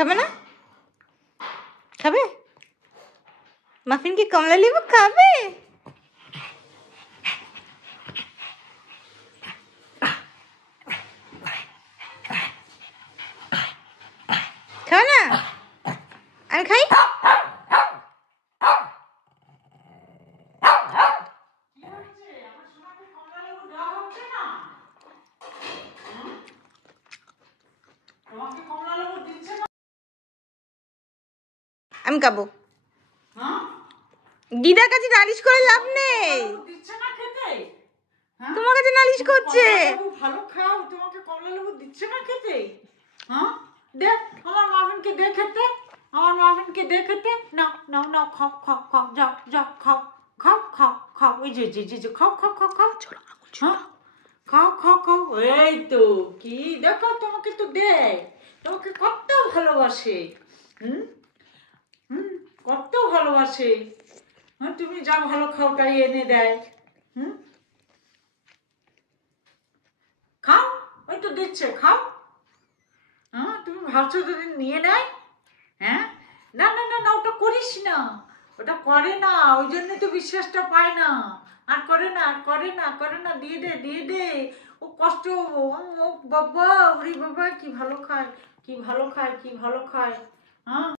খাবে না? খাবে? মাফিন কি কমলা লেবু খাবে? খাবে না? আমি খাই? আমি খাবো। দিদার কাছে নালিশ করে লাভ নেই। তোমার কাছে নালিশ করছে। ভালো খাও, তোমাকে কমলা লেবু দিচ্ছে না খেতে? হ্যাঁ, দেখ আমার মাফিনকে দে খেতে, আমার মাফিনকে দে খেতে। নাও নাও নাও, খাও খাও খাও, যাও যাও, খাও খাও খাও খাও, এই যে যে যে খাও খাও খাও খাও, হ্যাঁ খাও খাও খাও। এই তো কি দেখো, তোমাকে তো দেয়, তোমাকে কত ভালোবাসে। হুম হুম, কত ভালোবাসে। হ্যাঁ, তুমি যা ভালো খাও তাই এনে দেয়। হুম, খাও, ওই তো দিচ্ছে, খাও। হ্যাঁ, তুমি ভাবছো যদি নিয়ে নেয়? হ্যাঁ, না না না না, ওটা করিস না, ওটা করে না, ওই জন্য তো বিশ্বাসটা পায় না। আর করে না, আর করে না, করে না, দিয়ে দে দিয়ে দে। ও কষ্ট, ও বাবা, ওরে বাবা, কি ভালো খায়, কি ভালো খায়, কি ভালো খায়। হ্যাঁ।